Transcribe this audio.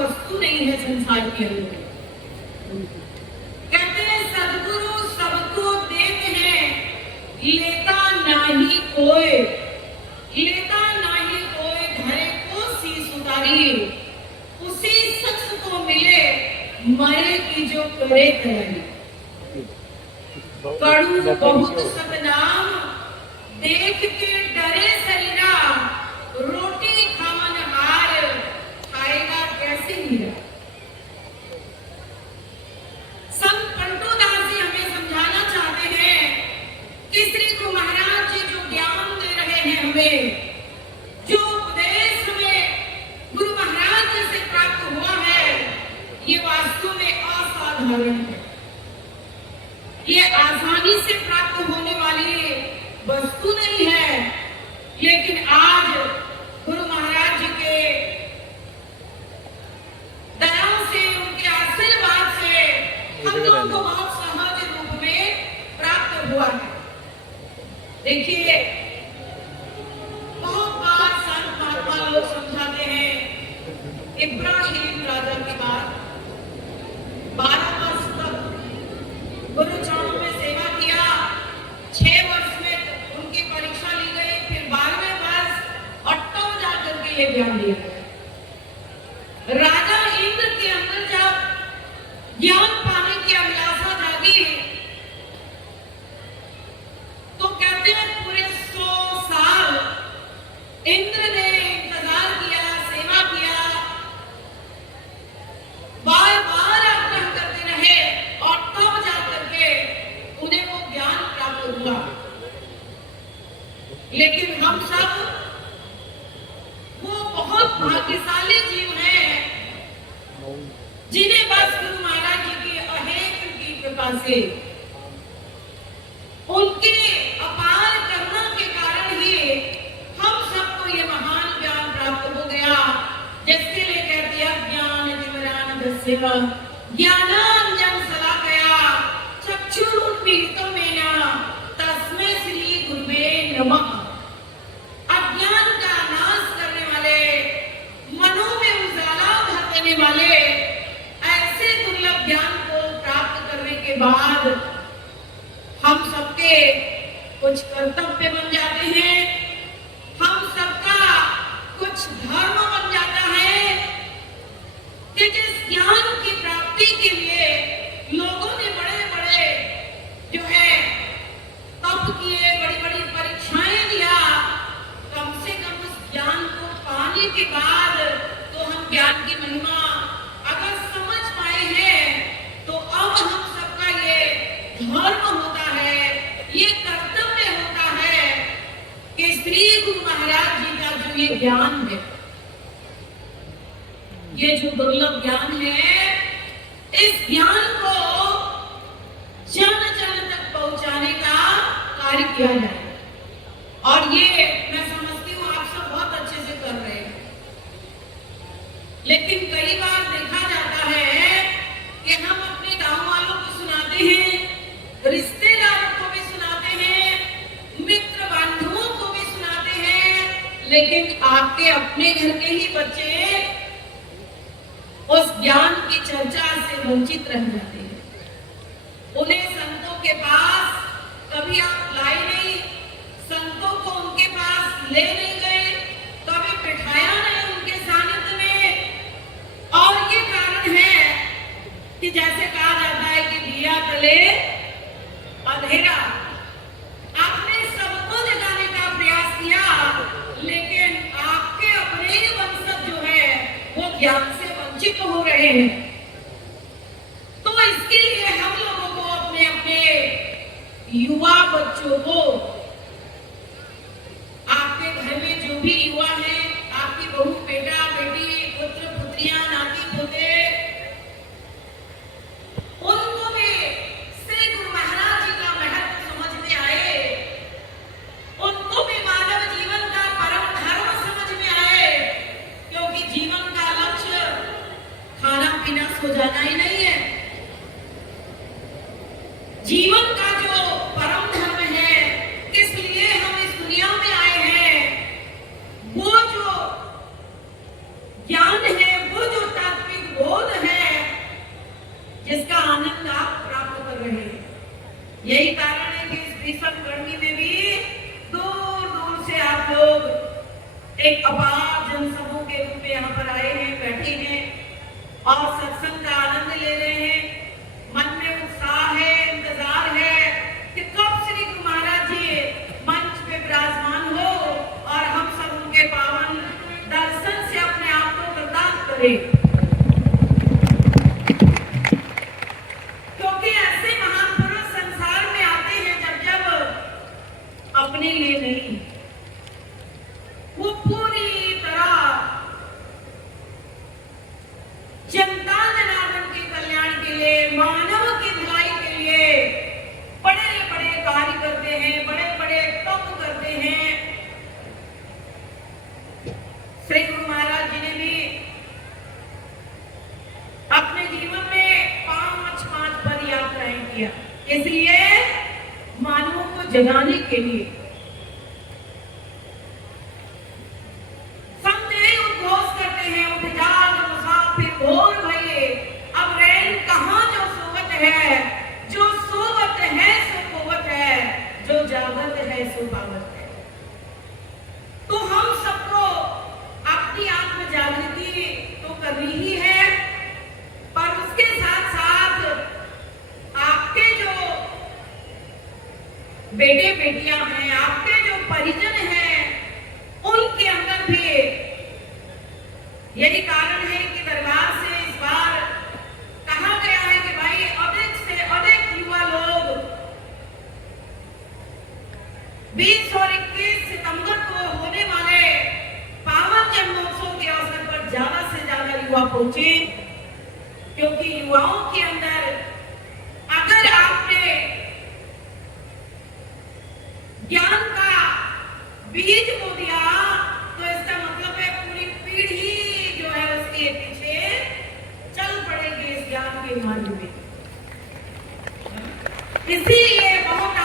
वस्तु नहीं है संसार के अंदर। कहते हैं सदगुरु सबको देते हैं, लेता नहीं कोई, लेता नहीं कोई, धरे को शीश उतारी, उसी शख्स को मिले मरे की जो करे तैयारी। कड़ू बहुत सतनाम देख के डरे शरीरा, रोटी खावन हार खाएगा कैसे हीरा। संत पंटू दास जी हमें समझाना चाहते हैं कि श्री गुरु महाराज जी जो ज्ञान दे रहे हैं हमें, जो उपदेश हमें गुरु महाराज जी से प्राप्त हुआ है, ये वास्तव में असाधारण है। ये आसानी से प्राप्त होने वाली वस्तु नहीं है, लेकिन आज गुरु महाराज जी के दया से, उनके आशीर्वाद से हम लोगों को बहुत सहज रूप में प्राप्त हुआ है। देखिए, बहुत बार संत महात्मा लोग समझाते हैं, इब्राहिम राजा की बात, 12 वर्ष तक गुरु चरणों में सेवा किया, 6 वर्ष में उनकी परीक्षा ली गई, फिर 12वें वर्ष और तब जाकर के ये ज्ञान दिया गया। राजा इंद्र के अंदर जब ज्ञान पाने की अभिलाषा जागी, तो कहते हैं पूरे 100 साल इंद्र ने इंतजार किया, सेवा किया, बार बार आग्रह करते रहे और तब जाकर के उन्हें वो ज्ञान प्राप्त हुआ। लेकिन हम सब वो बहुत भाग्यशाली जीव हैं जिन्हें बस गुरु महाराज जी की अहेत की कृपा से, उनके अपार करुणा के कारण ही हम सबको ये महान ज्ञान प्राप्त हो गया। जिसके लिए कहते हैं ज्ञान दिवरान दस्सेवा ज्ञानांजन शलाकया चक्षुरुन्मीलितं येन तस्मै श्री गुरुवे नमः। अज्ञान का नाश करने वाले, मनों में उजाला भर देने वाले ऐसे दुर्लभ ज्ञान को प्राप्त करने के बाद हम सबके कुछ कर्तव्य बन जाते हैं, हम सबका कुछ धर्म बन जाता है कि जिस ज्ञान की प्राप्ति के लिए लोगों ने बड़े बड़े जो है तप किए, बड़ी बड़ी परीक्षाएं दिया, कम से कम उस ज्ञान को पाने के बाद तो हम ज्ञान की महिमा अगर समझ पाए हैं, तो अब हम सबका ये धर्म होता है, ये कर्तव्य होता है कि श्री गुरु महाराज जी का जो ये ज्ञान है, ये जो दुर्लभ ज्ञान है, इस ज्ञान को जन जन तक पहुंचाने का कार्य किया जाए। और ये मैं समझती हूँ आप सब बहुत अच्छे से कर रहे हैं, लेकिन कई बार देखा जाता है कि हम अपने गांव वालों को सुनाते हैं, रिश्तेदारों को भी सुनाते हैं, मित्र बंधुओं को भी सुनाते हैं, लेकिन आपके अपने घर के ही बच्चे उस ज्ञान की चर्चा से वंचित रह जाते हैं। उन्हें संतों के पास कभी आप लाए नहीं, संतों को उनके पास ले नहीं गए, कभी बिठाया नहीं उनके सानिध्य में। और ये कारण है कि जैसे कहा जाता है कि दिया तले अंधेरा, आपने सबको जगाने का प्रयास किया, लेकिन आपके अपने ही वंशज जो है वो ज्ञान से वंचित हो रहे हैं। तो इसके लिए हम लोगों को अपने अपने युवा बच्चों को, आपके घर में जो भी युवा है, आपकी बहू, बेटा, बेटी, पुत्र, पुत्रियां, नाती, पोते, उनको भी श्री गुरु महाराज जी का महत्व समझ में आए, उनको भी मानव जीवन का परम धर्म समझ में आए, क्योंकि जीवन का लक्ष्य खाना पीना सो जाना ही नहीं है। जीवन का जो परम धर्म है, किस लिए हम इस दुनिया में आए हैं, वो जो ज्ञान है, वो जो तात्विक अपार जनसमूह के रूप में यहाँ पर आए हैं, बैठे हैं और सत्संग का आनंद ले रहे हैं। मन में उत्साह है, इंतजार है कि कब श्री गुरु महाराज जी मंच पे विराजमान हो और हम सब उनके पावन दर्शन से अपने आप को प्रदान करें। क्योंकि ऐसे महान पुरुष संसार में आते हैं जब अपने लिए नहीं, वो पूरी तरह जनता जनार्दन के कल्याण के लिए, मानव की भलाई के लिए बड़े बड़े कार्य करते हैं, बड़े बड़े तप करते हैं। श्री गुरु महाराज जी ने भी अपने जीवन में 5 पद यात्राएं किया, इसलिए मानवों को जगाने के लिए। तो हम सबको अपनी आत्म जागृति तो करनी ही है, पर उसके साथ साथ आपके जो बेटे बेटियां हैं, आपके जो परिजन हैं, उनके अंदर भी यही कारण है कि दरबार से इस बार कहा गया है कि भाई अधिक से अधिक युवा लोग 20 और 21 सितंबर को होने वाले पावन जन्मोत्सव के अवसर पर ज्यादा से ज्यादा युवा पहुंचे, क्योंकि युवाओं के अंदर अगर आपने ज्ञान का बीज बो दिया तो इसका मतलब है पूरी पीढ़ी जो है उसके पीछे चल पड़ेगी इस ज्ञान के मार्ग में। इसीलिए बहुत